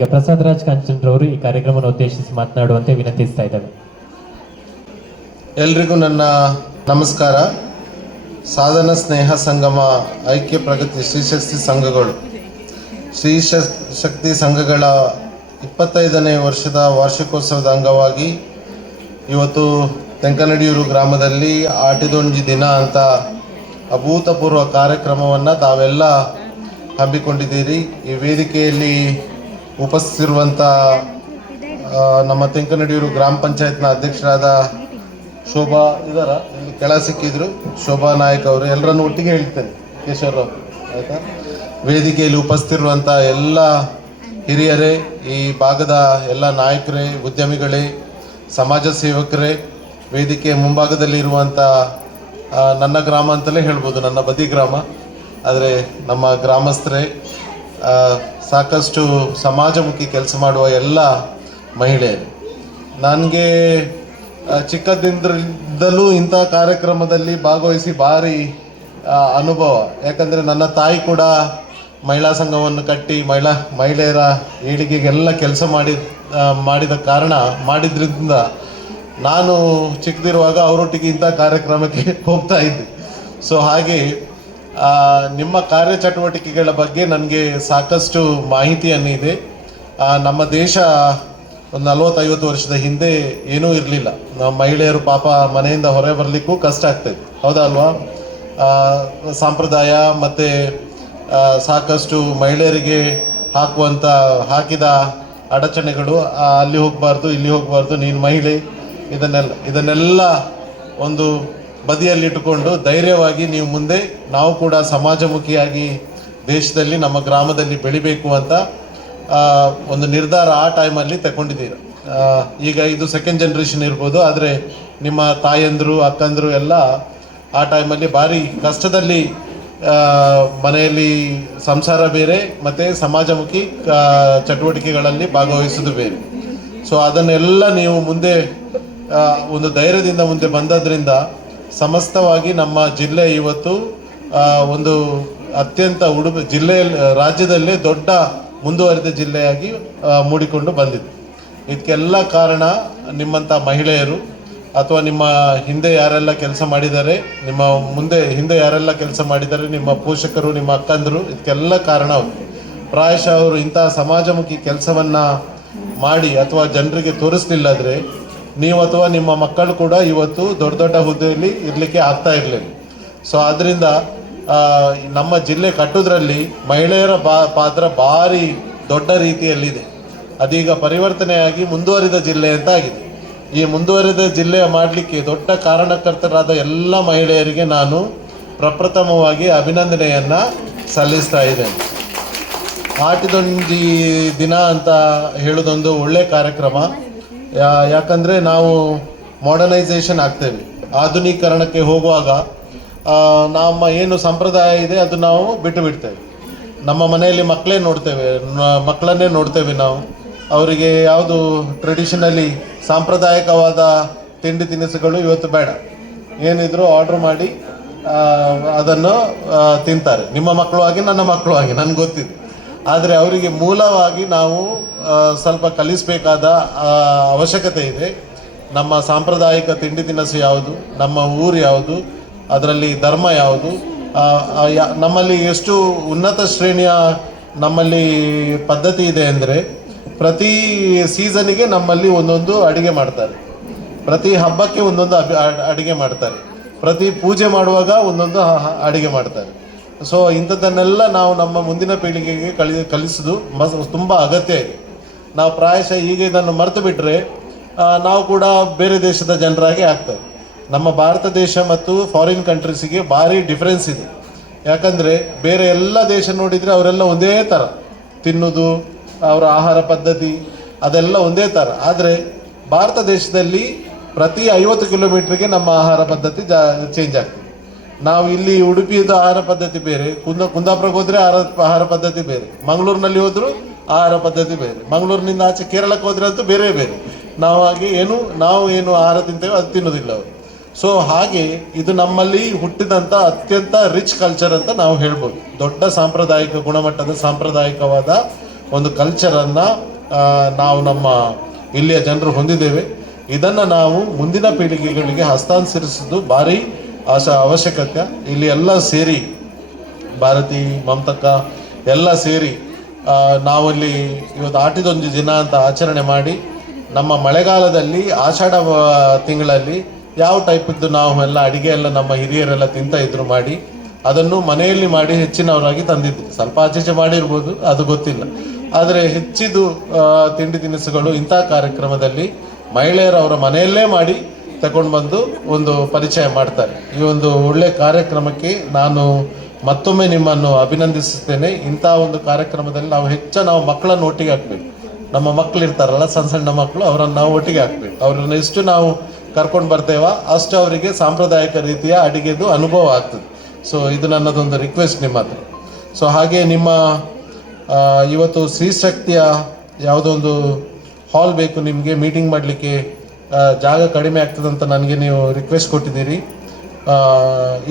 ಈಗ ಪ್ರಸಾದ್ ರಾಜ್ ಕಾಂಚನ್ರವರು ಈ ಕಾರ್ಯಕ್ರಮವನ್ನು ಉದ್ದೇಶಿಸಿ ಮಾತನಾಡುವಂತೆ ವಿನಂತಿಸ್ತಾ ಇದ್ದೇವೆ. ಎಲ್ರಿಗೂ ನನ್ನ ನಮಸ್ಕಾರ. ಸಾಧನ ಸ್ನೇಹ ಸಂಗಮ ಐಕ್ಯ ಪ್ರಗತಿ ಶ್ರೀಶಕ್ತಿ ಸಂಘಗಳು ಶ್ರೀಶಕ್ತಿ ಸಂಘಗಳ 25ನೇ ವರ್ಷದ ವಾರ್ಷಿಕೋತ್ಸವದ ಅಂಗವಾಗಿ ಇವತ್ತು ತೆಂಕನಡಿಯೂರು ಗ್ರಾಮದಲ್ಲಿ ಆಟಿದೊಂಜಿ ದಿನ ಅಂತ ಅಭೂತಪೂರ್ವ ಕಾರ್ಯಕ್ರಮವನ್ನು ತಾವೆಲ್ಲ ಹಮ್ಮಿಕೊಂಡಿದ್ದೀರಿ. ಈ ವೇದಿಕೆಯಲ್ಲಿ ಉಪಸ್ಥಿತಿರುವಂಥ ನಮ್ಮ ತೆಂಕನಡಿಯೂರು ಗ್ರಾಮ ಪಂಚಾಯತ್ನ ಅಧ್ಯಕ್ಷರಾದ ಶೋಭಾ ಇದರ ಇಲ್ಲಿ ಕೆಳ ಸಿಕ್ಕಿದ್ರು, ಶೋಭಾ ನಾಯಕ್ ಅವರು, ಎಲ್ಲರನ್ನು ಒಟ್ಟಿಗೆ ಹೇಳ್ತೇನೆ ಕೇಶವರಾವ್ ಆಯಿತಾ. ವೇದಿಕೆಯಲ್ಲಿ ಉಪಸ್ಥಿತಿರುವಂಥ ಎಲ್ಲ ಹಿರಿಯರೇ, ಈ ಭಾಗದ ಎಲ್ಲ ನಾಯಕರೇ, ಉದ್ಯಮಿಗಳೇ, ಸಮಾಜ ಸೇವಕರೇ, ವೇದಿಕೆ ಮುಂಭಾಗದಲ್ಲಿರುವಂಥ ನನ್ನ ಗ್ರಾಮ ಅಂತಲೇ ಹೇಳ್ಬೋದು, ನನ್ನ ಬದಿ ಗ್ರಾಮ, ಆದರೆ ನಮ್ಮ ಗ್ರಾಮಸ್ಥರೇ, ಸಾಕಷ್ಟು ಸಮಾಜಮುಖಿ ಕೆಲಸ ಮಾಡುವ ಎಲ್ಲ ಮಹಿಳೆಯರು. ನನಗೆ ಚಿಕ್ಕದಿಂದಲೂ ಇಂಥ ಕಾರ್ಯಕ್ರಮದಲ್ಲಿ ಭಾಗವಹಿಸಿ ಭಾರಿ ಅನುಭವ. ಯಾಕಂದರೆ ನನ್ನ ತಾಯಿ ಕೂಡ ಮಹಿಳಾ ಸಂಘವನ್ನು ಕಟ್ಟಿ ಮಹಿಳೆಯರ ಏಳಿಗೆಗೆಲ್ಲ ಕೆಲಸ ಮಾಡಿದ್ರಿಂದ ನಾನು ಚಿಕ್ಕದಿರುವಾಗ ಅವರೊಟ್ಟಿಗೆ ಇಂಥ ಕಾರ್ಯಕ್ರಮಕ್ಕೆ ಹೋಗ್ತಾ ಇದ್ದೆ. ಸೊ ಹಾಗೆ ನಿಮ್ಮ ಕಾರ್ಯಚಟುವಟಿಕೆಗಳ ಬಗ್ಗೆ ನನಗೆ ಸಾಕಷ್ಟು ಮಾಹಿತಿಯನ್ನಿದೆ. ನಮ್ಮ ದೇಶ ಒಂದು 40-50 ವರ್ಷದ ಹಿಂದೆ ಏನೂ ಇರಲಿಲ್ಲ. ನಮ್ಮ ಮಹಿಳೆಯರು ಪಾಪ ಮನೆಯಿಂದ ಹೊರ ಬರಲಿಕ್ಕೂ ಕಷ್ಟ ಆಗ್ತಾಯಿತ್ತು, ಹೌದಾ ಅಲ್ವಾ? ಸಂಪ್ರದಾಯ ಮತ್ತು ಸಾಕಷ್ಟು ಮಹಿಳೆಯರಿಗೆ ಹಾಕಿದ ಅಡಚಣೆಗಳು, ಅಲ್ಲಿ ಹೋಗಬಾರ್ದು, ಇಲ್ಲಿ ಹೋಗಬಾರ್ದು, ನೀನು ಮಹಿಳೆ, ಇದನ್ನೆಲ್ಲ ಒಂದು ಬದಿಯಲ್ಲಿಟ್ಟುಕೊಂಡು ಧೈರ್ಯವಾಗಿ ನೀವು ಮುಂದೆ ನಾವು ಕೂಡ ಸಮಾಜಮುಖಿಯಾಗಿ ದೇಶದಲ್ಲಿ ನಮ್ಮ ಗ್ರಾಮದಲ್ಲಿ ಬೆಳಿಬೇಕು ಅಂತ ಒಂದು ನಿರ್ಧಾರ ಆ ಟೈಮಲ್ಲಿ ತಗೊಂಡಿದ್ದೀರ. ಈಗ ಇದು ಸೆಕೆಂಡ್ ಜನ್ರೇಷನ್ ಇರ್ಬೋದು, ಆದರೆ ನಿಮ್ಮ ತಾಯಂದರು, ಅಕ್ಕಂದರು ಎಲ್ಲ ಆ ಟೈಮಲ್ಲಿ ಭಾರಿ ಕಷ್ಟದಲ್ಲಿ ಮನೆಯಲ್ಲಿ ಸಂಸಾರ ಬೇರೆ ಮತ್ತು ಸಮಾಜಮುಖಿ ಚಟುವಟಿಕೆಗಳಲ್ಲಿ ಭಾಗವಹಿಸೋದು ಬೇರೆ. ಸೊ ಅದನ್ನೆಲ್ಲ ನೀವು ಮುಂದೆ ಒಂದು ಧೈರ್ಯದಿಂದ ಮುಂದೆ ಬಂದದ್ರಿಂದ ಸಮಸ್ತವಾಗಿ ನಮ್ಮ ಜಿಲ್ಲೆ ಇವತ್ತು ಒಂದು ಅತ್ಯಂತ ರಾಜ್ಯದಲ್ಲೇ ದೊಡ್ಡ ಮುಂದುವರಿದ ಜಿಲ್ಲೆಯಾಗಿ ಮೂಡಿಕೊಂಡು ಬಂದಿದೆ. ಇದಕ್ಕೆಲ್ಲ ಕಾರಣ ನಿಮ್ಮಂಥ ಮಹಿಳೆಯರು, ಅಥವಾ ನಿಮ್ಮ ಹಿಂದೆ ಯಾರೆಲ್ಲ ಕೆಲಸ ಮಾಡಿದ್ದಾರೆ, ಹಿಂದೆ ಯಾರೆಲ್ಲ ಕೆಲಸ ಮಾಡಿದ್ದಾರೆ, ನಿಮ್ಮ ಪೋಷಕರು, ನಿಮ್ಮ ಅಕ್ಕಂದರು, ಇದಕ್ಕೆಲ್ಲ ಕಾರಣ ಅವರು. ಪ್ರಾಯಶಃ ಅವರು ಇಂಥ ಸಮಾಜಮುಖಿ ಕೆಲಸವನ್ನು ಮಾಡಿ ಅಥವಾ ಜನರಿಗೆ ತೋರಿಸ್ಲಿಲ್ಲಾದರೆ ನೀವು ಅಥವಾ ನಿಮ್ಮ ಮಕ್ಕಳು ಕೂಡ ಇವತ್ತು ದೊಡ್ಡ ದೊಡ್ಡ ಹುದ್ದೆಯಲ್ಲಿ ಇರಲಿಕ್ಕೆ ಆಗ್ತಾ ಇರಲಿಲ್ಲ. ಸೊ ಆದ್ದರಿಂದ ನಮ್ಮ ಜಿಲ್ಲೆ ಕಟ್ಟೋದ್ರಲ್ಲಿ ಮಹಿಳೆಯರ ಪಾತ್ರ ಭಾರಿ ದೊಡ್ಡ ರೀತಿಯಲ್ಲಿದೆ. ಅದೀಗ ಪರಿವರ್ತನೆಯಾಗಿ ಮುಂದುವರಿದ ಜಿಲ್ಲೆ ಅಂತ ಆಗಿದೆ. ಈ ಮುಂದುವರಿದ ಜಿಲ್ಲೆಯ ಮಾಡಲಿಕ್ಕೆ ದೊಡ್ಡ ಕಾರಣಕರ್ತರಾದ ಎಲ್ಲ ಮಹಿಳೆಯರಿಗೆ ನಾನು ಪ್ರಪ್ರಥಮವಾಗಿ ಅಭಿನಂದನೆಯನ್ನು ಸಲ್ಲಿಸ್ತಾ ಇದ್ದೇನೆ. ಆಟಿದೊಂಜಿ ದಿನ ಅಂತ ಹೇಳೋದೊಂದು ಒಳ್ಳೆಯ ಕಾರ್ಯಕ್ರಮ. ಯಾಕಂದರೆ ನಾವು ಮಾಡರ್ನೈಸೇಷನ್ ಆಗ್ತೇವೆ, ಆಧುನೀಕರಣಕ್ಕೆ ಹೋಗುವಾಗ ನಮ್ಮ ಏನು ಸಂಪ್ರದಾಯ ಇದೆ ಅದು ನಾವು ಬಿಟ್ಟು ಬಿಡ್ತೇವೆ. ನಮ್ಮ ಮನೆಯಲ್ಲಿ ಮಕ್ಕಳನ್ನೇ ನೋಡ್ತೇವೆ ನಾವು. ಅವರಿಗೆ ಯಾವುದು ಟ್ರೆಡಿಷನಲಿ ಸಾಂಪ್ರದಾಯಿಕವಾದ ತಿಂಡಿ ತಿನಿಸುಗಳು ಇವತ್ತು ಬೇಡ, ಏನಿದ್ರು ಆರ್ಡ್ರ್ ಮಾಡಿ ಅದನ್ನು ತಿಂತಾರೆ. ನಿಮ್ಮ ಮಕ್ಕಳು ಆಗಿ ನನ್ನ ಮಕ್ಕಳು ಆಗಿ ನನಗೆ ಗೊತ್ತಿದೆ. ಆದರೆ ಅವರಿಗೆ ಮೂಲವಾಗಿ ನಾವು ಸ್ವಲ್ಪ ಕಲಿಸಬೇಕಾದ ಅವಶ್ಯಕತೆ ಇದೆ. ನಮ್ಮ ಸಾಂಪ್ರದಾಯಿಕ ತಿಂಡಿ ತಿನಿಸು ಯಾವುದು, ನಮ್ಮ ಊರು ಯಾವುದು, ಅದರಲ್ಲಿ ಧರ್ಮ ಯಾವುದು, ನಮ್ಮಲ್ಲಿ ಎಷ್ಟು ಉನ್ನತ ಶ್ರೇಣಿಯ ನಮ್ಮಲ್ಲಿ ಪದ್ಧತಿ ಇದೆ ಅಂದರೆ ಪ್ರತಿ ಸೀಸನಿಗೆ ನಮ್ಮಲ್ಲಿ ಒಂದೊಂದು ಅಡುಗೆ ಮಾಡ್ತಾರೆ, ಪ್ರತಿ ಹಬ್ಬಕ್ಕೆ ಒಂದೊಂದು ಅಡುಗೆ ಮಾಡ್ತಾರೆ, ಪ್ರತಿ ಪೂಜೆ ಮಾಡುವಾಗ ಒಂದೊಂದು ಅಡುಗೆ ಮಾಡ್ತಾರೆ. ಸೊ ಇಂಥದ್ದನ್ನೆಲ್ಲ ನಾವು ನಮ್ಮ ಮುಂದಿನ ಪೀಳಿಗೆಗೆ ಕಲಿಸೋದು ತುಂಬ ಅಗತ್ಯ ಇದೆ. ನಾವು ಪ್ರಾಯಶಃ ಈಗ ಇದನ್ನು ಮರೆತು ಬಿಟ್ಟರೆ ನಾವು ಕೂಡ ಬೇರೆ ದೇಶದ ಜನರಾಗಿ ಆಗ್ತೇವೆ. ನಮ್ಮ ಭಾರತ ದೇಶ ಮತ್ತು ಫಾರಿನ್ ಕಂಟ್ರೀಸಿಗೆ ಭಾರಿ ಡಿಫ್ರೆನ್ಸ್ ಇದೆ. ಯಾಕಂದರೆ ಬೇರೆ ಎಲ್ಲ ದೇಶ ನೋಡಿದರೆ ಅವರೆಲ್ಲ ಒಂದೇ ಥರ ತಿನ್ನೋದು, ಅವರ ಆಹಾರ ಪದ್ಧತಿ ಅದೆಲ್ಲ ಒಂದೇ ಥರ. ಆದರೆ ಭಾರತ ದೇಶದಲ್ಲಿ ಪ್ರತಿ 50 ಕಿಲೋಮೀಟ್ರಿಗೆ ನಮ್ಮ ಆಹಾರ ಪದ್ಧತಿ ಚೇಂಜ್ ಆಗ್ತದೆ. ನಾವು ಇಲ್ಲಿ ಉಡುಪಿಯದು ಆಹಾರ ಪದ್ಧತಿ ಬೇರೆ, ಕುಂದಾಪುರಕ್ಕೆ ಹೋದರೆ ಆಹಾರ ಪದ್ಧತಿ ಬೇರೆ, ಮಂಗಳೂರಿನಲ್ಲಿ ಹೋದರೂ ಆಹಾರ ಪದ್ಧತಿ ಬೇರೆ, ಮಂಗಳೂರಿನಿಂದ ಆಚೆ ಕೇರಳಕ್ಕೆ ಹೋದರೆ ಅಂತೂ ಬೇರೆ ಬೇರೆ. ನಾವು ಏನು ಆಹಾರ ತಿಂತೇವೆ ಅದು ತಿನ್ನೋದಿಲ್ಲ ಅವರು. ಸೊ ಹಾಗೆ ಇದು ನಮ್ಮಲ್ಲಿ ಹುಟ್ಟಿದಂಥ ಅತ್ಯಂತ ರಿಚ್ ಕಲ್ಚರ್ ಅಂತ ನಾವು ಹೇಳ್ಬೋದು. ದೊಡ್ಡ ಸಾಂಪ್ರದಾಯಿಕ ಗುಣಮಟ್ಟದ ಸಾಂಪ್ರದಾಯಿಕವಾದ ಒಂದು ಕಲ್ಚರನ್ನು ನಾವು ನಮ್ಮ ಇಲ್ಲಿಯ ಜನರು ಹೊಂದಿದ್ದೇವೆ. ಇದನ್ನು ನಾವು ಮುಂದಿನ ಪೀಳಿಗೆಗಳಿಗೆ ಹಸ್ತಾಂತರಿಸೋದು ಭಾರಿ ಅವಶ್ಯಕತೆ. ಇಲ್ಲಿ ಎಲ್ಲ ಸೇರಿ ಭಾರತಿ, ಮಮತಕ್ಕ ಎಲ್ಲ ಸೇರಿ ನಾವಲ್ಲಿ ಇವತ್ತು ಆಟಿದೊಂದು ದಿನ ಅಂತ ಆಚರಣೆ ಮಾಡಿ ನಮ್ಮ ಮಳೆಗಾಲದಲ್ಲಿ ಆಷಾಢ ತಿಂಗಳಲ್ಲಿ ಯಾವ ಟೈಪಿದ್ದು ನಾವು ಎಲ್ಲ ಅಡುಗೆ ಎಲ್ಲ ನಮ್ಮ ಹಿರಿಯರೆಲ್ಲ ತಿಂತ ಇದ್ರು ಮಾಡಿ ಅದನ್ನು ಮನೆಯಲ್ಲಿ ಮಾಡಿ ಹೆಚ್ಚಿನವರಾಗಿ ತಂದಿದ್ವಿ. ಸ್ವಲ್ಪ ಆಚೀಚೆ ಮಾಡಿರ್ಬೋದು, ಅದು ಗೊತ್ತಿಲ್ಲ. ಆದರೆ ಹೆಚ್ಚಿದು ತಿಂಡಿ ತಿನಿಸುಗಳು ಇಂಥ ಕಾರ್ಯಕ್ರಮದಲ್ಲಿ ಮಹಿಳೆಯರು ಅವರ ಮನೆಯಲ್ಲೇ ಮಾಡಿ ತಗೊಂಡು ಬಂದು ಒಂದು ಪರಿಚಯ ಮಾಡ್ತಾರೆ. ಈ ಒಂದು ಒಳ್ಳೆಯ ಕಾರ್ಯಕ್ರಮಕ್ಕೆ ನಾನು ಮತ್ತೊಮ್ಮೆ ನಿಮ್ಮನ್ನು ಅಭಿನಂದಿಸುತ್ತೇನೆ. ಇಂಥ ಒಂದು ಕಾರ್ಯಕ್ರಮದಲ್ಲಿ ನಾವು ಮಕ್ಕಳನ್ನು ಒಟ್ಟಿಗೆ ಹಾಕಬೇಕು. ನಮ್ಮ ಮಕ್ಕಳು ಇರ್ತಾರಲ್ಲ, ಸಣ್ಣ ಸಣ್ಣ ಮಕ್ಕಳು, ಅವರನ್ನು ನಾವು ಒಟ್ಟಿಗೆ ಹಾಕಬೇಕು. ಅವರನ್ನು ಎಷ್ಟು ನಾವು ಕರ್ಕೊಂಡು ಬರ್ತೇವೋ ಅಷ್ಟು ಅವರಿಗೆ ಸಾಂಪ್ರದಾಯಿಕ ರೀತಿಯ ಅಡುಗೆದು ಅನುಭವ ಆಗ್ತದೆ. ಸೊ ಇದು ನನ್ನದೊಂದು ರಿಕ್ವೆಸ್ಟ್ ನಿಮ್ಮ ಹತ್ರ. ಸೊ ಹಾಗೆ ನಿಮ್ಮ ಇವತ್ತು ಸ್ತ್ರೀಶಕ್ತಿಯ ಯಾವುದೋ ಒಂದು ಹಾಲ್ ಬೇಕು ನಿಮಗೆ ಮೀಟಿಂಗ್ ಮಾಡಲಿಕ್ಕೆ, ಜಾಗ ಕಡಿಮೆ ಆಗ್ತದಂತ ನನಗೆ ನೀವು ರಿಕ್ವೆಸ್ಟ್ ಕೊಟ್ಟಿದ್ದೀರಿ.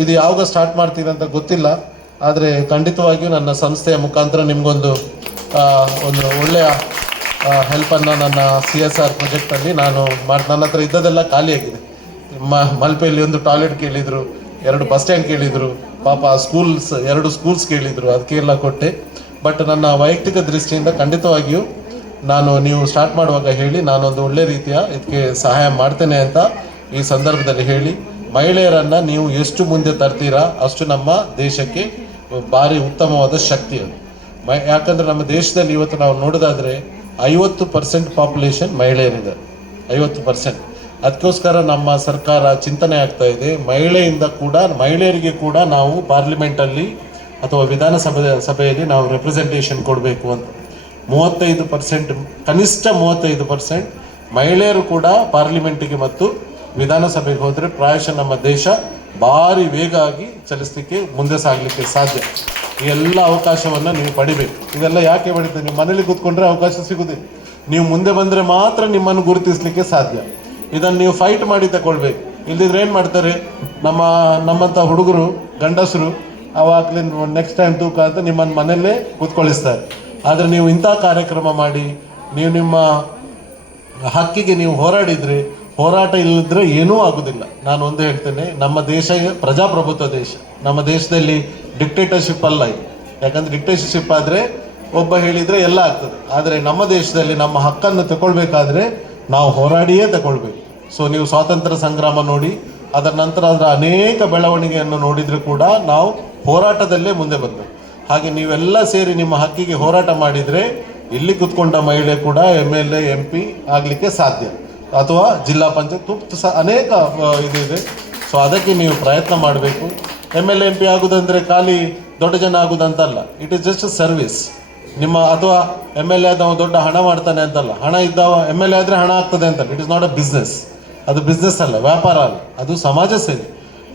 ಇದು ಯಾವಾಗ ಸ್ಟಾರ್ಟ್ ಮಾಡ್ತೀರಿ ಅಂತ ಗೊತ್ತಿಲ್ಲ, ಆದರೆ ಖಂಡಿತವಾಗಿಯೂ ನನ್ನ ಸಂಸ್ಥೆಯ ಮುಖಾಂತರ ನಿಮಗೊಂದು ಒಂದು ಒಳ್ಳೆಯ ಹೆಲ್ಪನ್ನು ನನ್ನ CSR ಪ್ರಾಜೆಕ್ಟಲ್ಲಿ ನಾನು ನನ್ನ ಹತ್ರ ಇದ್ದದೆಲ್ಲ ಖಾಲಿಯಾಗಿದೆ. ಮಲ್ಪೆಯಲ್ಲಿ ಒಂದು ಟಾಯ್ಲೆಟ್ ಕೇಳಿದರು, 2 ಬಸ್ ಸ್ಟ್ಯಾಂಡ್ ಕೇಳಿದರು, ಪಾಪ ಸ್ಕೂಲ್ಸ್ 2 ಸ್ಕೂಲ್ಸ್ ಕೇಳಿದರು, ಅದಕ್ಕೆಲ್ಲ ಕೊಟ್ಟೆ. ಬಟ್ ನನ್ನ ವೈಯಕ್ತಿಕ ದೃಷ್ಟಿಯಿಂದ ಖಂಡಿತವಾಗಿಯೂ ನೀವು ಸ್ಟಾರ್ಟ್ ಮಾಡುವಾಗ ಹೇಳಿ, ನಾನೊಂದು ಒಳ್ಳೆ ರೀತಿಯ ಇದಕ್ಕೆ ಸಹಾಯ ಮಾಡ್ತೇನೆ ಅಂತ ಈ ಸಂದರ್ಭದಲ್ಲಿ ಹೇಳಿ, ಮಹಿಳೆಯರನ್ನು ನೀವು ಎಷ್ಟು ಮುಂದೆ ತರ್ತೀರಾ ಅಷ್ಟು ನಮ್ಮ ದೇಶಕ್ಕೆ ಭಾರಿ ಉತ್ತಮವಾದ ಶಕ್ತಿ ಅದು. ಯಾಕಂದರೆ ನಮ್ಮ ದೇಶದಲ್ಲಿ ಇವತ್ತು ನಾವು ನೋಡೋದಾದರೆ 50% ಪಾಪ್ಯುಲೇಷನ್ ಮಹಿಳೆಯರಿದ್ದಾರೆ, 50%. ಅದಕ್ಕೋಸ್ಕರ ನಮ್ಮ ಸರ್ಕಾರ ಚಿಂತನೆ ಆಗ್ತಾ ಇದೆ, ಮಹಿಳೆಯರಿಗೆ ಕೂಡ ನಾವು ಪಾರ್ಲಿಮೆಂಟಲ್ಲಿ ಅಥವಾ ವಿಧಾನಸಭೆಯಲ್ಲಿ ನಾವು ರೆಪ್ರೆಸೆಂಟೇಷನ್ ಕೊಡಬೇಕು ಅಂತ. 35%, ಕನಿಷ್ಠ 35% ಮಹಿಳೆಯರು ಕೂಡ ಪಾರ್ಲಿಮೆಂಟಿಗೆ ಮತ್ತು ವಿಧಾನಸಭೆಗೆ ಹೋದರೆ ಪ್ರಾಯಶಃ ನಮ್ಮ ದೇಶ ಭಾರಿ ವೇಗ ಆಗಿ ಚಲಿಸಲಿಕ್ಕೆ ಮುಂದೆ ಸಾಗಲಿಕ್ಕೆ ಸಾಧ್ಯ. ಈ ಎಲ್ಲ ಅವಕಾಶವನ್ನು ನೀವು ಪಡಿಬೇಕು. ಇದೆಲ್ಲ ಯಾಕೆ ಪಡಿತೀವಿ? ನೀವು ಮನೇಲಿ ಕೂತ್ಕೊಂಡ್ರೆ ಅವಕಾಶ ಸಿಗುವುದಿಲ್ಲ. ನೀವು ಮುಂದೆ ಬಂದರೆ ಮಾತ್ರ ನಿಮ್ಮನ್ನು ಗುರುತಿಸಲಿಕ್ಕೆ ಸಾಧ್ಯ. ಇದನ್ನು ನೀವು ಫೈಟ್ ಮಾಡಿ ತಗೊಳ್ಬೇಕು. ಇಲ್ದಿದ್ರೆ ಏನು ಮಾಡ್ತಾರೆ, ನಮ್ಮಂಥ ಹುಡುಗರು, ಗಂಡಸರು ಅವಾಗಲೇ ನೆಕ್ಸ್ಟ್ ಟೈಮ್ ತೂಕ ಅಂತ ನಿಮ್ಮನ್ನು ಮನೆಯಲ್ಲೇ ಕೂತ್ಕೊಳ್ಳಿಸ್ತಾರೆ. ಆದರೆ ನೀವು ಇಂಥ ಕಾರ್ಯಕ್ರಮ ಮಾಡಿ ನೀವು ನಿಮ್ಮ ಹಕ್ಕಿಗೆ ನೀವು ಹೋರಾಟ ಇಲ್ಲದ್ರೆ ಏನೂ ಆಗೋದಿಲ್ಲ. ನಾನು ಒಂದು ಹೇಳ್ತೇನೆ, ನಮ್ಮ ದೇಶ ಪ್ರಜಾಪ್ರಭುತ್ವ ದೇಶ. ನಮ್ಮ ದೇಶದಲ್ಲಿ ಡಿಕ್ಟೇಟರ್ಶಿಪ್ ಅಲ್ಲ ಇದು. ಯಾಕಂದರೆ ಡಿಕ್ಟೇಟರ್ಶಿಪ್ ಆದರೆ ಒಬ್ಬ ಹೇಳಿದರೆ ಎಲ್ಲ ಆಗ್ತದೆ. ಆದರೆ ನಮ್ಮ ದೇಶದಲ್ಲಿ ನಮ್ಮ ಹಕ್ಕನ್ನು ತಗೊಳ್ಬೇಕಾದ್ರೆ ನಾವು ಹೋರಾಡಿಯೇ ತಗೊಳ್ಬೇಕು. ಸೊ ನೀವು ಸ್ವಾತಂತ್ರ್ಯ ಸಂಗ್ರಾಮ ನೋಡಿ, ಅದರ ನಂತರ ಅದರ ಅನೇಕ ಬೆಳವಣಿಗೆಯನ್ನು ನೋಡಿದರೆ ಕೂಡ ನಾವು ಹೋರಾಟದಲ್ಲೇ ಮುಂದೆ ಬಂದೆವು. ಹಾಗೆ ನೀವೆಲ್ಲ ಸೇರಿ ನಿಮ್ಮ ಹಕ್ಕಿಗೆ ಹೋರಾಟ ಮಾಡಿದರೆ ಇಲ್ಲಿ ಕುತ್ಕೊಂಡ ಮಹಿಳೆ ಕೂಡ MLA MP ಆಗಲಿಕ್ಕೆ ಸಾಧ್ಯ, ಅಥವಾ ಜಿಲ್ಲಾ ಪಂಚಾಯತ್ ಅನೇಕ ಇದೆ. ಸೊ ಅದಕ್ಕೆ ನೀವು ಪ್ರಯತ್ನ ಮಾಡಬೇಕು. MLA MP ಆಗೋದಂದರೆ ಖಾಲಿ ದೊಡ್ಡ ಜನ ಆಗೋದಂತಲ್ಲ. It is just service. ಅಥವಾ MLA ಆದವ ದೊಡ್ಡ ಹಣ ಮಾಡ್ತಾನೆ ಅಂತಲ್ಲ. ಹಣ ಇದ್ದವ MLA ಆದರೆ ಹಣ ಆಗ್ತದೆ ಅಂತಲ್ಲ. It is not a business. ಅದು ಬಿಸ್ನೆಸ್ ಅಲ್ಲ, ವ್ಯಾಪಾರ ಅಲ್ಲ, ಅದು ಸಮಾಜ ಸೇವೆ.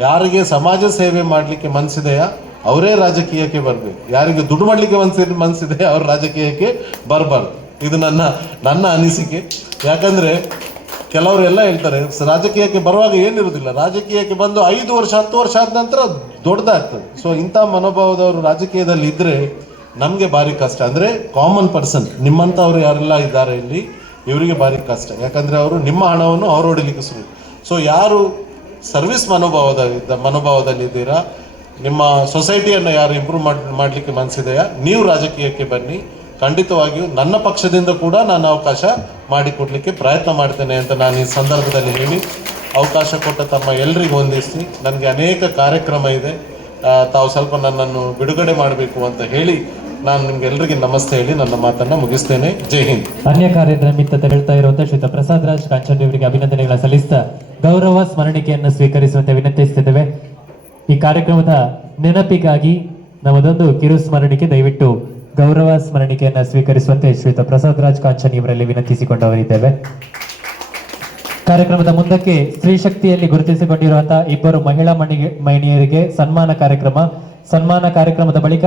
ಯಾರಿಗೆ ಸಮಾಜ ಸೇವೆ ಮಾಡಲಿಕ್ಕೆ ಮನಸ್ಸಿದೆಯಾ ಅವರೇ ರಾಜಕೀಯಕ್ಕೆ ಬರಬೇಕು. ಯಾರಿಗೆ ದುಡ್ಡು ಮಾಡಲಿಕ್ಕೆ ಮನಸ್ಸಿದೆ ಅವರು ರಾಜಕೀಯಕ್ಕೆ ಬರಬಾರ್ದು. ಇದು ನನ್ನ ಅನಿಸಿಕೆ. ಯಾಕಂದರೆ ಕೆಲವರು ಎಲ್ಲ ಹೇಳ್ತಾರೆ ರಾಜಕೀಯಕ್ಕೆ ಬರುವಾಗ ಏನಿರುವುದಿಲ್ಲ, ರಾಜಕೀಯಕ್ಕೆ ಬಂದು 5 ವರ್ಷ 10 ವರ್ಷ ಆದ ನಂತರ ದೊಡ್ಡದಾಗ್ತದೆ. ಸೊ ಇಂಥ ಮನೋಭಾವದವರು ರಾಜಕೀಯದಲ್ಲಿ ಇದ್ದರೆ ನಮಗೆ ಭಾರಿ ಕಷ್ಟ. ಅಂದರೆ ಕಾಮನ್ ಪರ್ಸನ್ ನಿಮ್ಮಂಥವ್ರು ಯಾರೆಲ್ಲ ಇದ್ದಾರೆ ಇಲ್ಲಿ, ಇವರಿಗೆ ಭಾರಿ ಕಷ್ಟ. ಯಾಕಂದರೆ ಅವರು ನಿಮ್ಮ ಹಣವನ್ನು ಅವರು ಹೊಡಿಲಿಕ್ಕೆ ಶುರು. ಸೊ ಯಾರು ಸರ್ವಿಸ್ ಮನೋಭಾವದಲ್ಲಿದ್ದೀರಾ, ನಿಮ್ಮ ಸೊಸೈಟಿಯನ್ನು ಯಾರು ಇಂಪ್ರೂವ್ ಮಾಡಲಿಕ್ಕೆ ಮನಸ್ಸಿದೆಯಾ, ನೀವು ರಾಜಕೀಯಕ್ಕೆ ಬನ್ನಿ. ಖಂಡಿತವಾಗಿಯೂ ನನ್ನ ಪಕ್ಷದಿಂದ ಕೂಡ ನಾನು ಅವಕಾಶ ಮಾಡಿಕೊಡ್ಲಿಕ್ಕೆ ಪ್ರಯತ್ನ ಮಾಡ್ತೇನೆ ಅಂತ ನಾನು ಈ ಸಂದರ್ಭದಲ್ಲಿ ಹೇಳಿ, ಅವಕಾಶ ಕೊಟ್ಟ ತಮ್ಮ ಎಲ್ಲರಿಗೂ ವಂದಿಸಿ, ನನಗೆ ಅನೇಕ ಕಾರ್ಯಕ್ರಮ ಇದೆ, ತಾವು ಸ್ವಲ್ಪ ನನ್ನನ್ನು ಬಿಡುಗಡೆ ಮಾಡಬೇಕು ಅಂತ ಹೇಳಿ ನಾನು ನಿಮ್ಗೆಲ್ಲರಿಗೆ ನಮಸ್ತೆ ಹೇಳಿ ನನ್ನ ಮಾತನ್ನು ಮುಗಿಸ್ತೇನೆ. ಜೈ ಹಿಂದ್. ಅನ್ಯ ಕಾರ್ಯದ ನಿಮಿತ್ತ ತೆರಳುತ್ತಾ ಇರುವಂತಹ ಶ್ರೀಯುತ ಪ್ರಸಾದ್ ರಾಜ್ ಕಾಂಚನ್ ಅವರಿಗೆ ಅಭಿನಂದನೆಗಳ ಸಲ್ಲಿಸ್ತಾ ಗೌರವ ಸ್ಮರಣಿಕೆಯನ್ನು ಸ್ವೀಕರಿಸುವಂತೆ ವಿನಂತಿಸುತ್ತಿದ್ದೇವೆ. ಈ ಕಾರ್ಯಕ್ರಮದ ನೆನಪಿಗಾಗಿ ನಮ್ಮದೊಂದು ಕಿರು ಸ್ಮರಣಿಕೆ, ದಯವಿಟ್ಟು ಗೌರವ ಸ್ಮರಣಿಕೆಯನ್ನು ಸ್ವೀಕರಿಸುವಂತೆ ಶ್ರೀಯುತ ಪ್ರಸಾದ್ ರಾಜ್ ಕಾಂಚನ್ ಇವರಲ್ಲಿ ವಿನಂತಿಸಿಕೊಂಡವರಿದ್ದೇವೆ. ಕಾರ್ಯಕ್ರಮದ ಮುಂದಕ್ಕೆ ಸ್ತ್ರೀ ಶಕ್ತಿಯಲ್ಲಿ ಗುರುತಿಸಿಕೊಂಡಿರುವಂತಹ 2 ಮಹಿಳಾ ಮಹಿಳೆಯರಿಗೆ ಸನ್ಮಾನ ಕಾರ್ಯಕ್ರಮದ ಬಳಿಕ